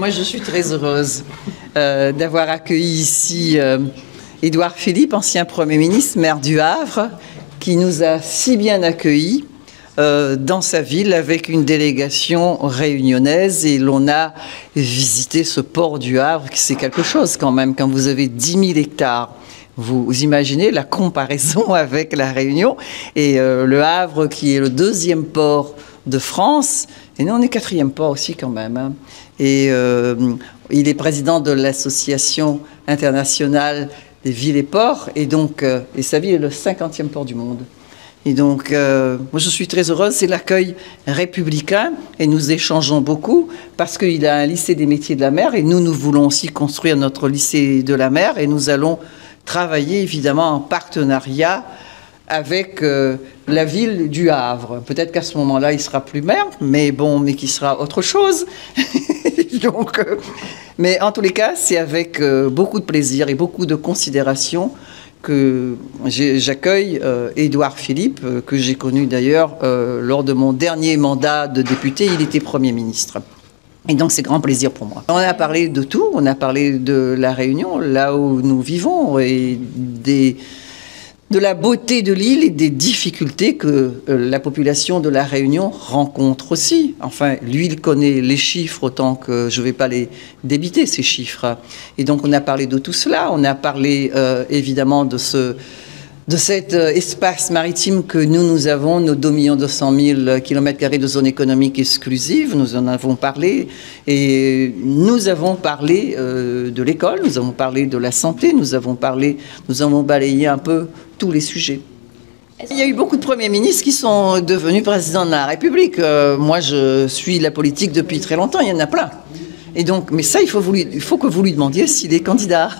Moi, je suis très heureuse d'avoir accueilli ici Édouard Philippe, ancien Premier ministre, maire du Havre, qui nous a si bien accueillis dans sa ville avec une délégation réunionnaise. Et l'on a visité ce port du Havre, qui c'est quelque chose quand même, quand vous avez 10 000 hectares. Vous imaginez la comparaison avec la Réunion et le Havre, qui est le deuxième port de France. Et nous, on est quatrième port aussi quand même. Hein. Et il est président de l'Association internationale des villes et ports. Et donc, et sa ville est le 50e port du monde. Et donc, moi, je suis très heureuse. C'est l'accueil républicain. Et nous échangeons beaucoup parce qu'il a un lycée des métiers de la mer. Et nous, nous voulons aussi construire notre lycée de la mer. Et nous allons travailler évidemment en partenariat avec la ville du Havre. Peut-être qu'à ce moment-là, il sera plus maire, mais bon, mais qu'il sera autre chose. Donc, mais en tous les cas, c'est avec beaucoup de plaisir et beaucoup de considération que j'accueille Édouard Philippe, que j'ai connu d'ailleurs lors de mon dernier mandat de député. Il était Premier ministre. Et donc, c'est grand plaisir pour moi. On a parlé de tout. On a parlé de la Réunion, là où nous vivons, et de la beauté de l'île et des difficultés que la population de la Réunion rencontre aussi. Enfin, lui, il connaît les chiffres autant que je ne vais pas les débiter, ces chiffres. Et donc, on a parlé de tout cela. On a parlé évidemment de cet espace maritime que nous avons, nos 2 200 000 km² de zone économique exclusive. Nous en avons parlé. Et nous avons parlé de l'école, nous avons parlé de la santé, nous avons balayé un peu tous les sujets. Il y a eu beaucoup de premiers ministres qui sont devenus présidents de la République. Moi, je suis la politique depuis très longtemps, il y en a plein. Et donc, mais ça, il faut que vous lui demandiez s'il est candidat.